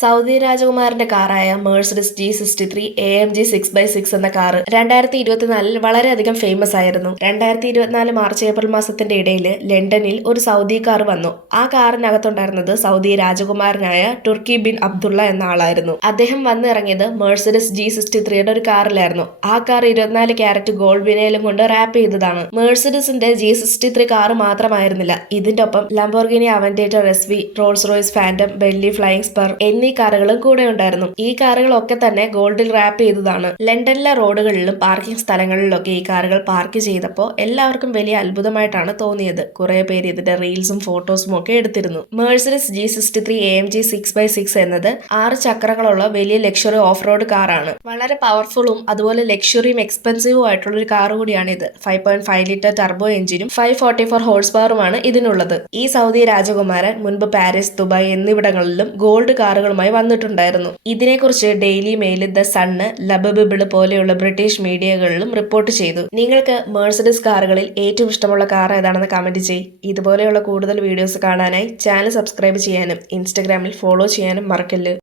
Saudi രാജകുമാരന്റെ കാറായ Mercedes G63 AMG 6x6 എന്ന car 2024 വളരെയധികം ഫേമസ് ആയിരുന്നു. 2024 മാർച്ച് ഏപ്രിൽ മാസത്തിന്റെ ഇടയിൽ ലണ്ടനിൽ ഒരു സൗദി കാർ വന്നു. ആ കാറിനകത്തുണ്ടായിരുന്നത് സൗദി രാജകുമാരനായ തുർക്കി ബിൻ അബ്ദുള്ള എന്ന ആളായിരുന്നു. അദ്ദേഹം വന്നിറങ്ങിയത് മേഴ്സിഡസ് G63യുടെ ഒരു കാറിലായിരുന്നു. ആ കാർ 24 ക്യാരറ്റ് ഗോൾഡ് വിനയിലും കൊണ്ട് റാപ്പ് ചെയ്തതാണ്. മേഴ്സിഡസിന്റെ G63 കാർ മാത്രമായിരുന്നില്ല, ഇതിന്റെ ഒപ്പം Lamborghini Aventador SV, Rolls Royce Phantom, Bentley Flying Spur എന്നീ കാറുകളും കൂടെ ഉണ്ടായിരുന്നു. ഈ കാറുകളൊക്കെ തന്നെ ഗോൾഡിൽ റാപ്പ് ചെയ്തതാണ്. ലണ്ടനിലെ റോഡുകളിലും പാർക്കിംഗ് സ്ഥലങ്ങളിലൊക്കെ ഈ കാറുകൾ പാർക്ക് ചെയ്തപ്പോൾ എല്ലാവർക്കും വലിയ അത്ഭുതമായിട്ടാണ് തോന്നിയത്. കുറെ പേര് ഇതിന്റെ റീൽസും ഫോട്ടോസും ഒക്കെ എടുത്തിരുന്നു. മേഴ്സിഡസ് G63 AMG 6x6 എന്നത് 6 ചക്രങ്ങളുള്ള വലിയ ലക്ഷറി ഓഫ് റോഡ് കാറാണ്. വളരെ പവർഫുള്ളും അതുപോലെ ലക്ഷറിയും എക്സ്പെൻസീവും ആയിട്ടുള്ള ഒരു കാർ കൂടിയാണ് ഇത്. 5.5 ലിറ്റർ ടർബോ എഞ്ചിനും 544 ഹോഴ്സ് പവറുമാണ് ഇതിനുള്ളത്. ഈ സൗദി രാജകുമാരൻ മുൻപ് പാരീസ്, ദുബായ് എന്നിവിടങ്ങളിലും ഗോൾഡ് കാറുകളുമായി വന്നിട്ടുണ്ടായിരുന്നു. ഇതിനെക്കുറിച്ച് ഡെയിലി മെയിൽ, ദ സണ്ണ്, ലബബിബിള് പോലെയുള്ള ബ്രിട്ടീഷ് മീഡിയകളിലും റിപ്പോർട്ട് ചെയ്തു. നിങ്ങൾക്ക് മേഴ്സിഡസ് കാറുകളിൽ ഏറ്റവും ഇഷ്ടമുള്ള കാർ ഏതാണെന്ന് കമന്റ് ചെയ്യ്. ഇതുപോലെയുള്ള കൂടുതൽ വീഡിയോസ് കാണാനായി ചാനൽ സബ്സ്ക്രൈബ് ചെയ്യാനും ഇൻസ്റ്റഗ്രാമിൽ ഫോളോ ചെയ്യാനും മറക്കല്ല്.